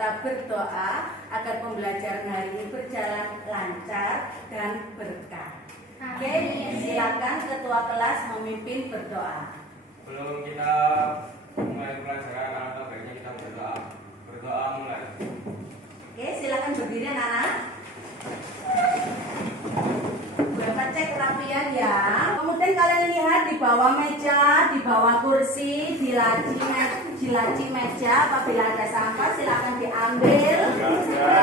kita berdoa agar pembelajaran hari ini berjalan lancar dan berkah. Oke, silakan ketua kelas memimpin berdoa. Sebelum kita mulai pelajaran, atau baiknya kita berdoa. Berdoa mulai. Oke, silakan berdiri anak-anak. Bapak cek rapian ya. Kemudian kalian lihat di bawah meja, di bawah kursi, di laci meja. Apabila ada sampah silakan diambil,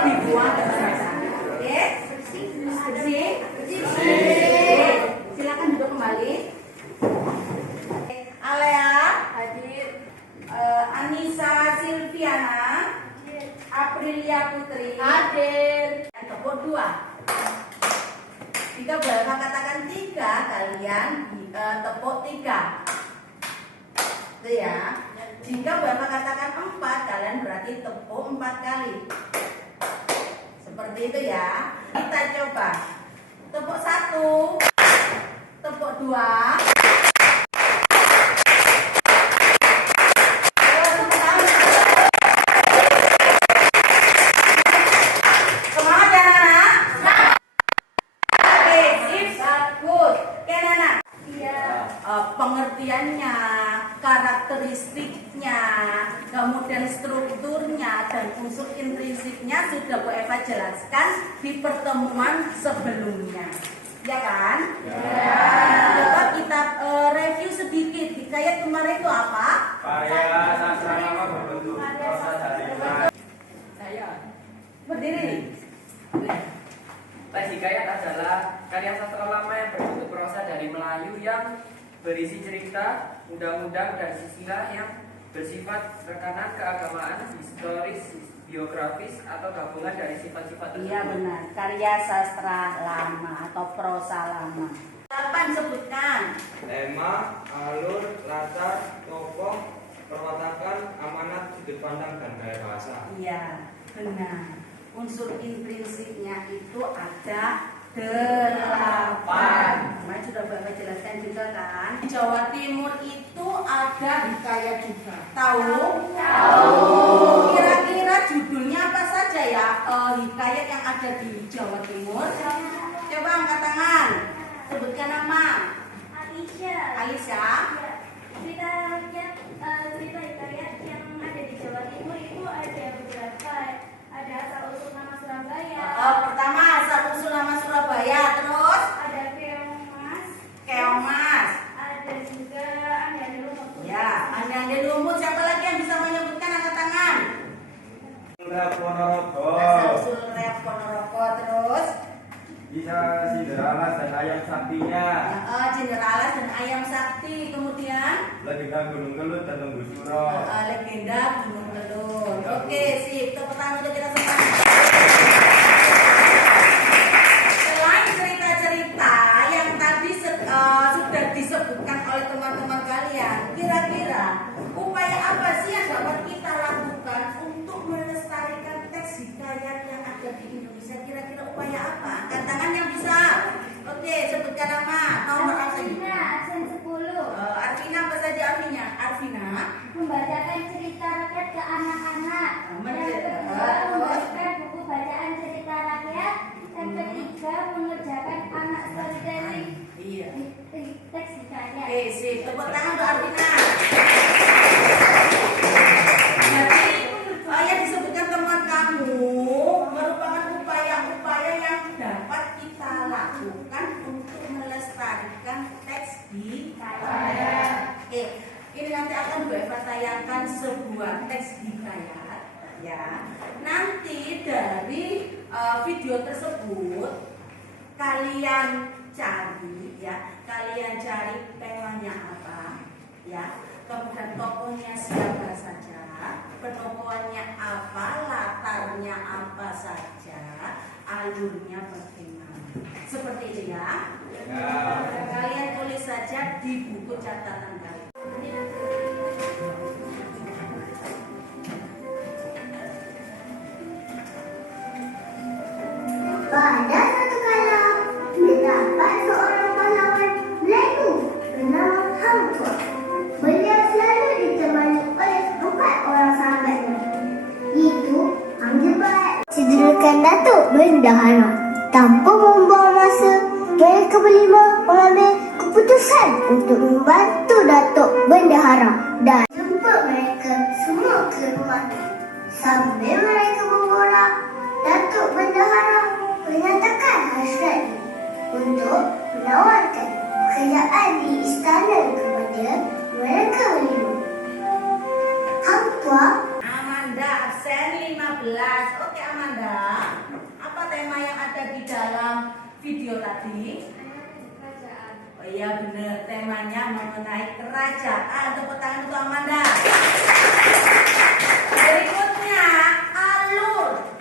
dibuang ke sana. Oke? Bersih. Silakan duduk kembali. Alea hadir. Anissa Silviana, Aprilia Putri hadir. Tepuk 2. Jika Bapak katakan 3, kalian tepuk 3. Itu ya. Jika Bapak katakan 4, kalian berarti tepuk 4 kali. Seperti itu ya. Kita coba. Tepuk 1, tepuk 2. Pengertiannya, karakteristiknya, kemudian strukturnya dan unsur intrinsiknya sudah Bu Eva jelaskan di pertemuan sebelumnya, ya kan? Ya. Coba kita review sedikit. Hikayat kemarin itu apa? Karya sastra lama berbentuk prosa dari Saya berdiri. Teks hikayat adalah karya sastra lama yang berbentuk prosa dari Melayu yang berisi cerita, undang-undang, dan silsilah yang bersifat rekanan keagamaan, historis, biografis, atau gabungan dari sifat-sifat tersebut. Iya benar, karya sastra lama atau prosa lama. 8 sebutkan. tema, alur, latar, tokoh, perwatakan, amanat, sudut pandang, dan gaya bahasa. Iya benar. Unsur intrinsiknya itu ada 8. Kemarin sudah Bapak jelaskan juga kan. Di Jawa Timur itu ada hikayat juga. Tahu? Tahu. Kira-kira judulnya apa saja ya hikayat yang ada di Jawa Timur? Coba angkat tangan. Sebutkan nama. Alisya. Cerita hikayat yang ada di Jawa Timur itu ada beberapa. Ada asal usul nama Surabaya. Pertama asal usul nama Surabaya, terus Ada Keongmas. Keongmas. Ada juga Andani Lumut. Ya, Andani Lumut. Siapa lagi yang bisa menyebutkan angkat tangan? Rep Ponorogo, Asal usul Rep Ponorogo, terus bisa Cinderella dan ayam saktinya, Cinderella dan Ayam Sakti. Kemudian legenda Gunung Kelut dan Lembu Suro. legenda Gunung Kelut. Oke, sip. Tepuk tangan untuk kita semua. Selain cerita-cerita yang tadi sudah disebutkan oleh teman-teman kalian, kira-kira upaya apa sih yang dapat kita lakukan untuk melestarikan teks hikayat yang ada di Indonesia? Kira-kira upaya apa? Angkat tangan yang bisa. Oke, sebutkan nama. Nomor Arvina, absen 10. Arvina, apa saja artinya? Arvina Membacakan cerita rakyat ke anak-anak. Yang kedua, membacakan buku bacaan cerita rakyat. Yang ketiga, mengerjakan anak storytelling. Iya. Teks hikayat. Oke, sip. Tepuk tangan untuk Arvina. Jadi, yang disebutkan teman kamu merupakan upaya-upaya yang dapat kita lakukan untuk melestarikan teks hikayat. Oke, ini nanti akan Bu Eva tayangkan sebuah teks hikayat, ya. Nanti dari video tersebut kalian cari, ya. Kalian cari temanya apa, ya. Kemudian tokohnya siapa saja, penokohannya apa, latarnya apa saja, alurnya bagaimana. Seperti itu ya. Kalian tulis saja di buku catatan kalian. Pada suatu kala, terdapat seorang pahlawan Melayu bernama Hamka. Beliau selalu ditemani oleh 4 orang sahabatnya, yaitu menghasilkan Datuk Bendahara. Tanpa membuang masa, mereka berlima mengambil keputusan untuk membantu Datuk Bendahara dan jemput mereka semua ke rumah. Sambil mereka berborak, Datuk Bendahara menyatakan hasratnya untuk menawarkan pekerjaan di istana kepada mereka berlima. Hang Tuah, Amanda absen 15. Oke Amanda, apa tema yang ada di dalam video tadi? Kerajaan. Oh iya benar, temanya mengenai kerajaan. Tepuk tangan untuk Amanda. Berikutnya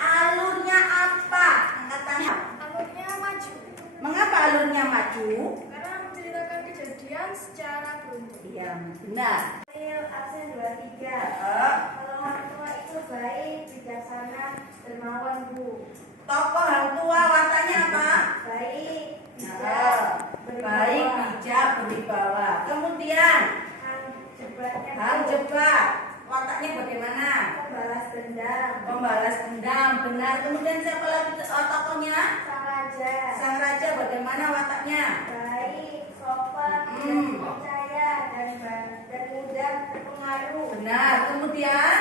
alurnya apa? Angkat tangan. Alurnya maju. Mengapa alurnya maju? Karena menceritakan kejadian secara beruntun. Iya benar. Absen 23. Eh, Kalau orang tua itu baik, bijaksana, dermawan, Bu. Tokoh hang tua wataknya apa? Baik, bijak, Nah, berwibawa. baik, bijak, berwibawa. Kemudian hang jebat, wataknya bagaimana? Pembalas dendam. Pembalas dendam, benar. Kemudian siapa lagi tokohnya? Sang raja. Sang raja bagaimana wataknya? Baik, sopan, Hmm. percaya, dan mudah terpengaruh. Benar. Kemudian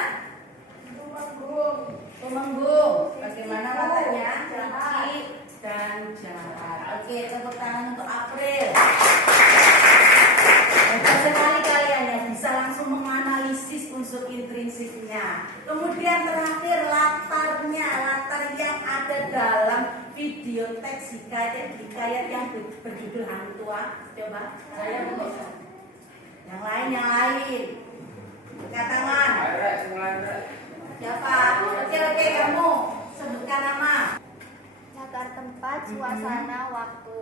Tumenggung, bagaimana wataknya? Licik dan jahat. Oke, tepuk tangan untuk April. Hebat sekali kalian yang bisa langsung menganalisis unsur intrinsiknya. Kemudian terakhir latarnya, latar yang ada dalam video teks hikayat yang berjudul Hang Tua. Coba saya mau. Yang lain. Angkat tangan. Siapa? Oke, kamu sebutkan nama. Latar tempat, suasana, waktu.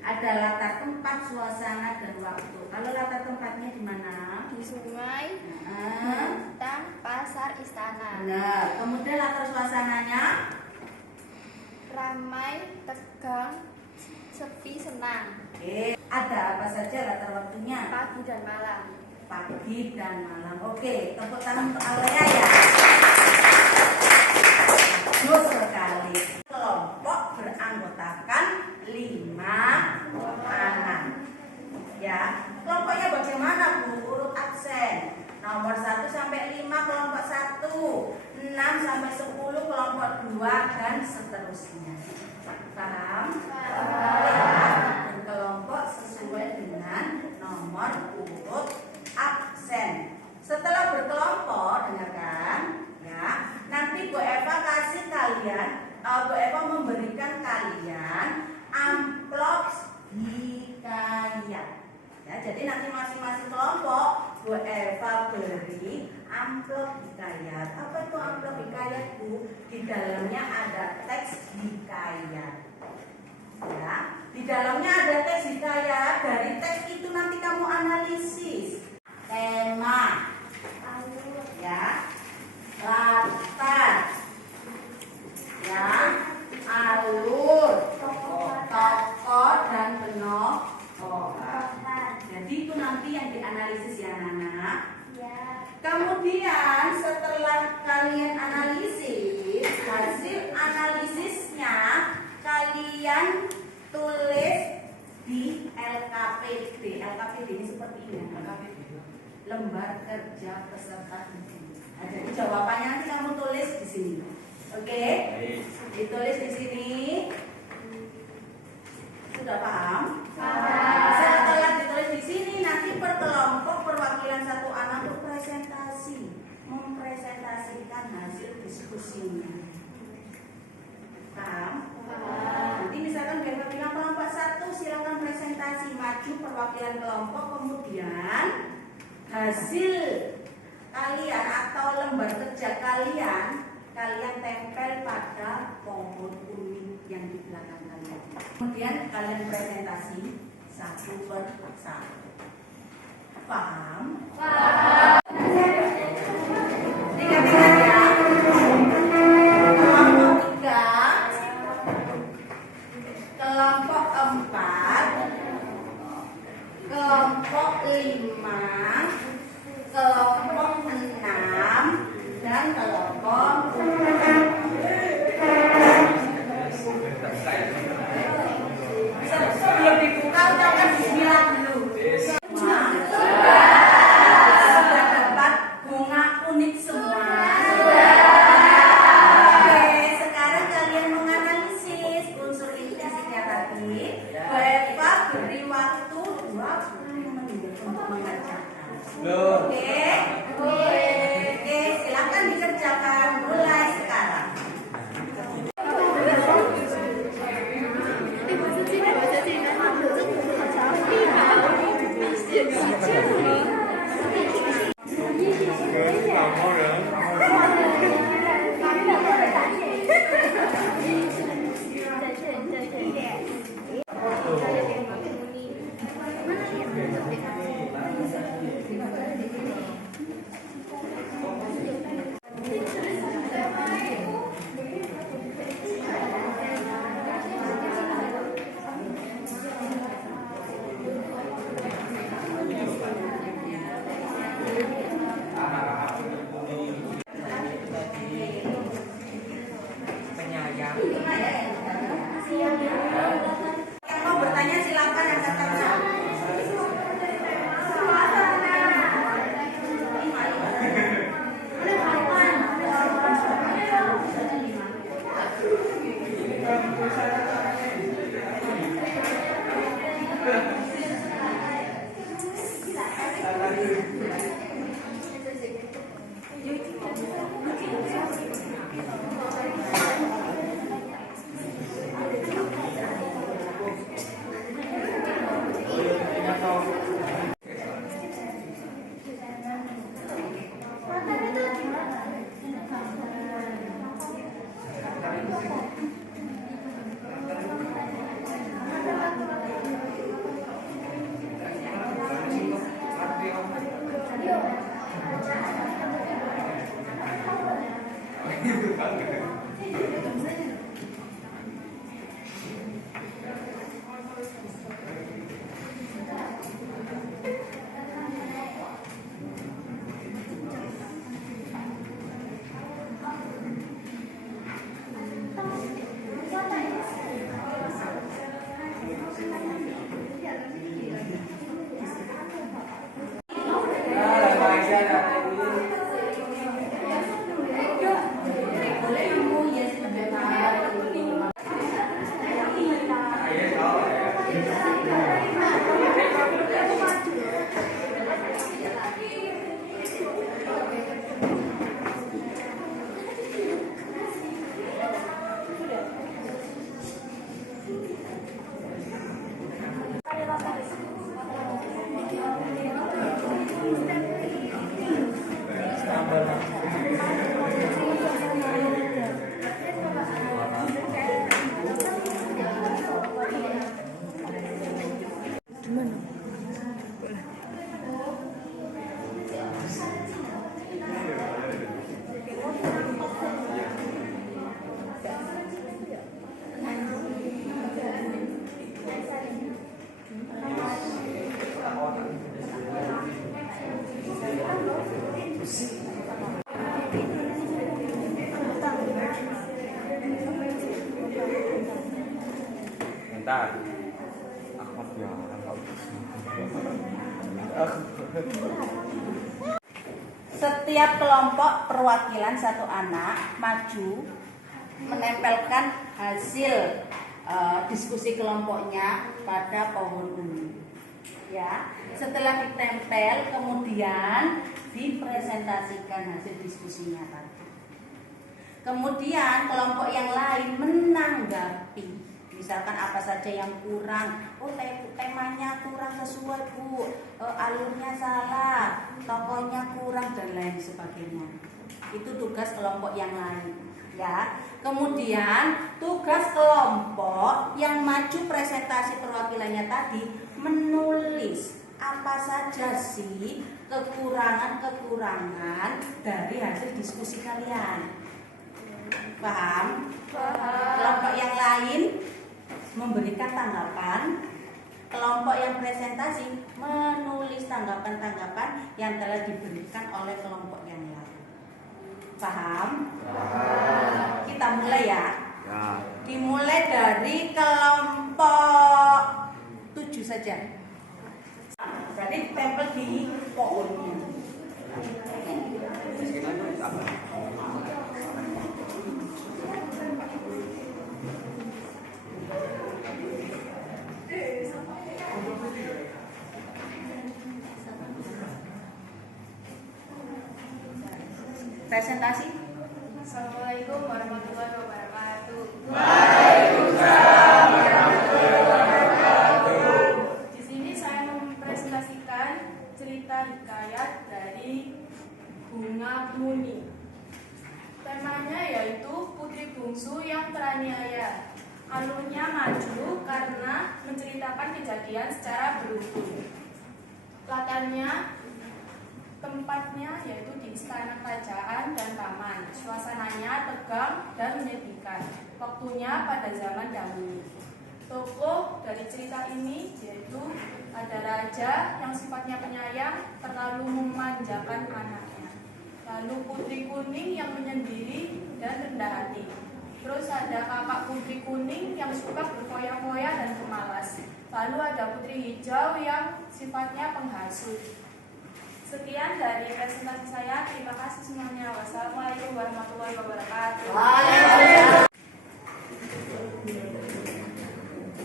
Ada latar tempat, suasana, dan waktu. Kalau latar tempatnya di mana? Di sungai, Nah, hutan, pasar, istana. benar. Kemudian latar suasananya? Ramai, tegang, sepi, senang. Oke. Ada apa saja latar waktunya? Pagi dan malam. Pagi dan malam. Oke, tepuk tangan untuk Aurea ya. Bagus sekali. Kelompok beranggotakan 5 anak. Ya, kelompoknya bagaimana Bu? Urut absen. Nomor 1 sampai 5 kelompok 1, 6 sampai 10 kelompok 2 dan seterusnya. Paham? Dan kelompok sesuai dengan nomor urut absen. Setelah berkelompok, dengarkan ya. Nanti Bu Eva kasih kalian, Bu Eva memberikan kalian amplop hikayat. Ya, jadi nanti masing-masing kelompok Bu Eva beri amplop hikayat. Apa itu amplop hikayat Bu? Di dalamnya ada teks hikayat. Ya, di dalamnya ada teks hikayat. Dari teks itu nanti kamu analisis tema, ya, latar, ya, alur, tokoh dan penokoh. Jadi itu nanti yang dianalisis ya anak-anak. Kemudian setelah kalian analisis, hasil analisisnya kalian tulis di LKPD. LKPD ini seperti ini. Lembar kerja peserta didik. Nah, jadi jawabannya nanti kamu tulis di sini. Oke? Ditulis di sini. Sudah paham? Setelah ditulis di sini, nanti per kelompok perwakilan satu anak untuk presentasi, mempresentasikan hasil diskusinya. Paham? Nanti misalkan Bella bilang kelompok 1 silakan presentasi, maju perwakilan kelompok, kemudian hasil kalian atau lembar kerja kalian tempel pada pohon kuning yang di belakang kalian. Kemudian kalian presentasi satu per satu. Paham? Ingat-ingat ya. Kelompok 3, kelompok 4, kelompok 5, kelompok 6, dan kelompok 7. Bentar. Aku biar Setiap kelompok perwakilan satu anak maju menempelkan hasil diskusi kelompoknya pada pohon ungu. Ya, setelah ditempel kemudian dipresentasikan hasil diskusinya tadi. Kemudian kelompok yang lain menanggapi. Misalkan apa saja yang kurang, temanya kurang sesuai Bu, alurnya salah, tokohnya kurang dan lain sebagainya. Itu tugas kelompok yang lain, ya. Kemudian tugas kelompok yang maju presentasi perwakilannya tadi menulis apa saja sih kekurangan-kekurangan dari hasil diskusi kalian. Paham? Kelompok yang lain memberikan tanggapan, kelompok yang presentasi menulis tanggapan-tanggapan yang telah diberikan oleh kelompok yang lain. Paham? Kita mulai ya. Dimulai dari kelompok 7 saja. Berarti ditempel di pohonnya. Presentasi. Assalamualaikum warahmatullahi wabarakatuh. Waalaikumsalam warahmatullahi wabarakatuh. Di sini saya mempresentasikan cerita hikayat dari Bunga Kuning. Temanya yaitu putri bungsu yang teraniaya. Alurnya maju karena menceritakan kejadian secara beruntun. Latarnya, tempatnya yaitu di istana kerajaan dan taman. Suasananya tegang dan menyedihkan. Waktunya pada zaman dahulu. Tokoh dari cerita ini yaitu ada raja yang sifatnya penyayang, terlalu memanjakan anaknya. Lalu putri kuning yang menyendiri dan rendah hati. Terus ada kakak putri kuning yang suka berfoya-foya dan pemalas. Lalu ada putri hijau yang sifatnya penghasut. Sekian dari presentasi saya. Terima kasih semuanya. Wassalamualaikum warahmatullahi wabarakatuh.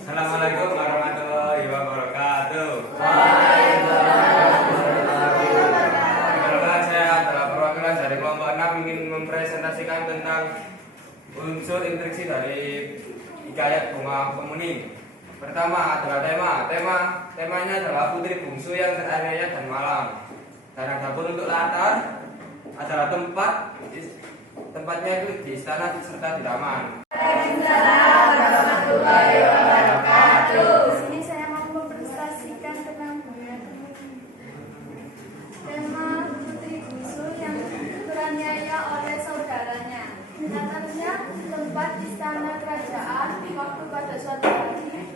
Assalamualaikum warahmatullahi wabarakatuh. Perkenalkan, saya adalah perwakilan dari kelompok 6 ingin mempresentasikan tentang unsur intriksi dari hikayat Bunga Kuning. Pertama adalah temanya adalah putri bungsu yang teraniaya dan malam. Dan ada pun untuk latar adalah tempatnya itu di istana serta di taman. Waalaikumsalam warahmatullahi wabarakatuh. Di sini saya mau mempresentasikan tentang Bunga Kuning. Tema putri bungsu yang teraniaya oleh saudaranya. Menatapnya tempat istana kerajaan waktu pada suatu hari,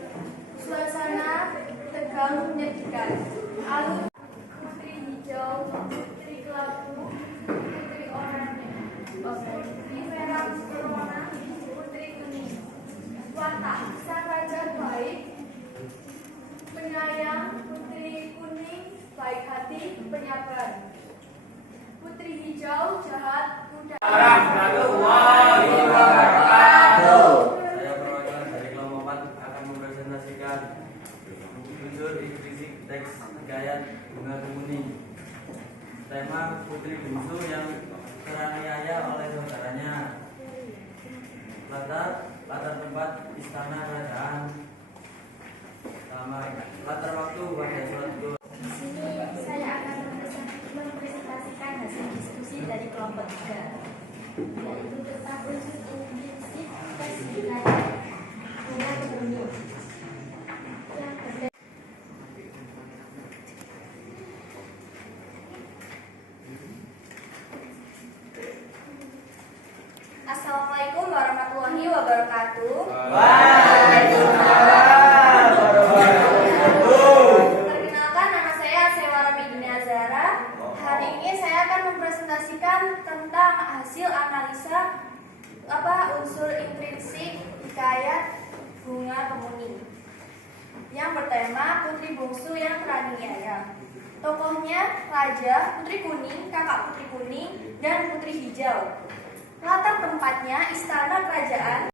suasana tegang menyedihkan. Alun putri hijau, putri kelabu, putri oranye, putri merah corona, putri kuning. Watak sang raja baik, penyayang, putri kuning, baik hati, penyabar. Putri hijau, jahat, muda. Warahmatullahi wabarakatuh. Saya perwakilan dari kelompok 4 akan mempresentasikan unsur intrinsik teks hikayat Bunga Kemuning. Tema putri bungsu yang teraniaya oleh saudaranya. Latar tempat istana kerajaan. Latar waktu pada suatu. Di sini saya akan mempresentasikan hasil diskusi dari kelompok 3, yaitu tentang unsur intrinsik teks hikayat Bunga Kemuning. Yang berbeda. Assalamualaikum warahmatullahi wabarakatuh. Perkenalkan, nama saya Sewara Medina Zahra. Hari ini saya akan mempresentasikan tentang hasil analisa unsur intrinsik hikayat Bunga Kemuning yang bertema Putri Bungsu yang teraniaya. Tokohnya Raja, Putri Kuning, Kakak Putri Kuning, dan Putri Hijau. Latar tempatnya istana kerajaan.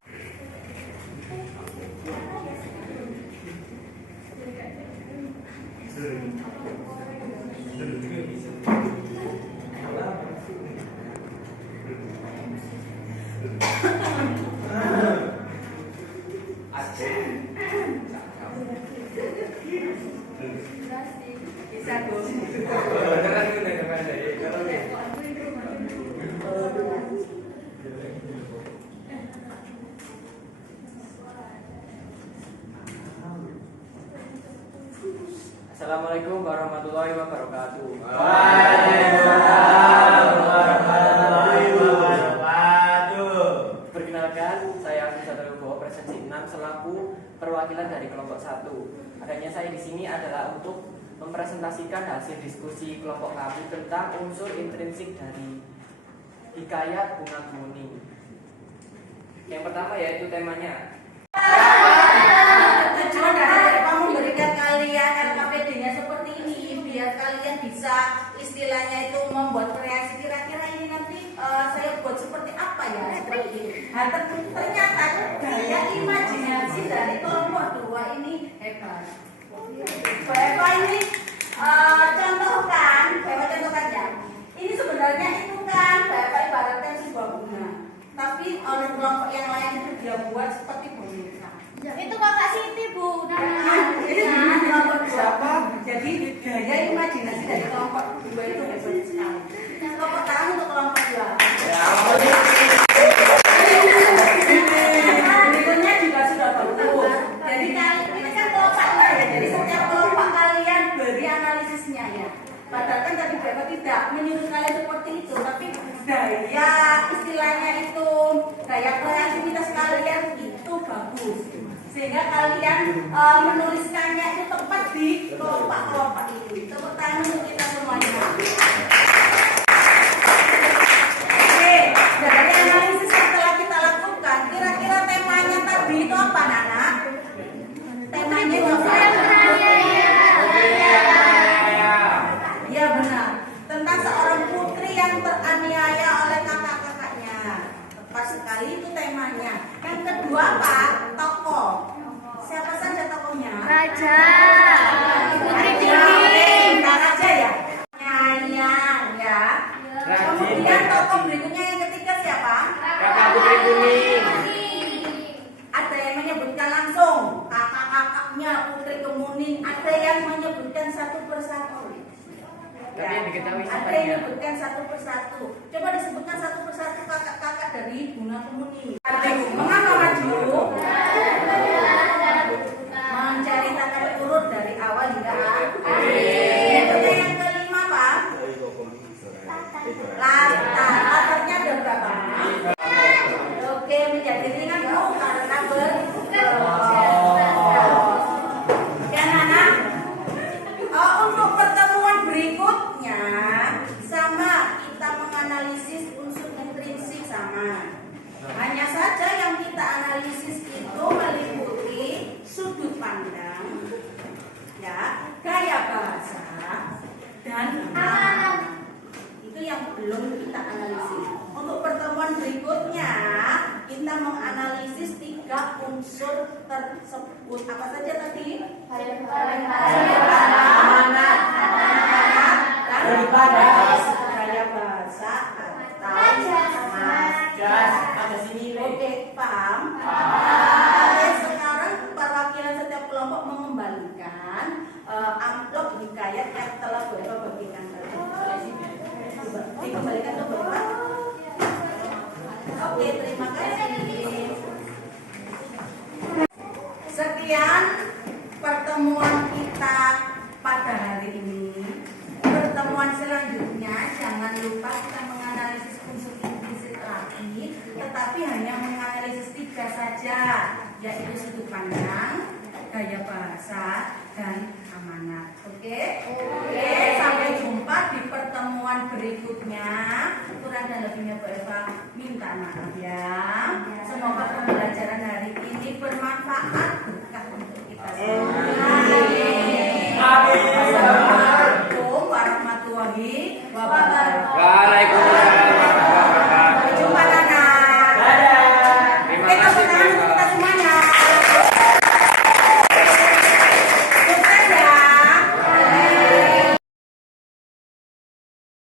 Bisa dong. Beneran itu dengan dari Assalamualaikum warahmatullahi wabarakatuh. Perkenalkan, saya Agus Satrio presensi 6 selaku perwakilan dari kelompok 1. Adanya saya di sini adalah untuk mempresentasikan hasil diskusi kelompok kami tentang unsur intrinsik dari hikayat Bunga Kemuning. Yang pertama yaitu temanya. Tujuan dari kamu memberikan kalian LKPD-nya seperti ini biar kalian bisa istilahnya itu membuat kreasi. Kira-kira ini nanti saya buat seperti apa ya? Seperti ini. Nah, ternyata daya imajinasi dari kelompok 2 ini hebat. Bapak ini contohkan ya. Ini sebenarnya itu kan Bapak ibaratkan sebuah bunga. Tapi oleh kelompok yang lain itu dia buat seperti boneka. Itu kakak Siti, Bu. Ini kelompok siapa? Jadi daya imajinasi dari kelompok 2 itu hebat sekali. Kelompok tangan untuk kelompok 2. Berikutnya juga sudah bagus. Jadi ini kan kelompok ya. Jadi setiap kelompok kalian beri analisisnya ya. Padahal kan tadi Bapak tidak menyuruh kalian seperti itu, tapi daya istilahnya itu daya kreativitas kalian itu bagus. Sehingga kalian menuliskannya itu tepat di kelompok-kelompok itu. Tepuk tangan untuk kita semuanya. Oke, dari analisis yang telah kita lakukan, kira-kira temanya tadi itu apa, Nana? Temanya itu apa? Ya benar. Tentang seorang putri yang teraniaya oleh kakak-kakaknya. Tepat sekali itu temanya. Yang kedua apa? Tokoh. Siapa saja tokohnya? Raja. Raja ya. Nyayang ya. Kemudian tokoh berikutnya yang ketiga siapa? Kakak Putri Kuning. Ada yang menyebutkan langsung kakak-kakaknya Putri Kemuning. Ada yang menyebutkan satu persatu. Tapi yang diketahui Ada siapanya? yang menyebutkan satu persatu. Coba disebutkan satu persatu kakak-kakak dari Bunga Kemuning. Mengapa maju? Menceritakan urut dari awal hingga akhir. Yang kelima Pak? Latarnya ada berapa? menganalisis 3 unsur tersebut. Apa saja tadi? Amanat, Daripada gaya bahasa atau Oke, paham? Oke, sekarang perwakilan setiap kelompok mengembalikan amplop hikayat yang telah Bapak bagikan tadi. Dikembalikan ke Bapak. Oke, terima kasih. Sekian pertemuan kita pada hari ini. Pertemuan selanjutnya jangan lupa kita menganalisis unsur implisit lagi, tetapi hanya menganalisis 3 saja, yaitu sudut pandang, gaya bahasa, dan amanat. Oke? Oke, sampai jumpa di pertemuan berikutnya. Kurang dan lebihnya Bu Eva minta maaf ya. Semoga pembelajaran hari ini bermanfaat berkah untuk kita semua.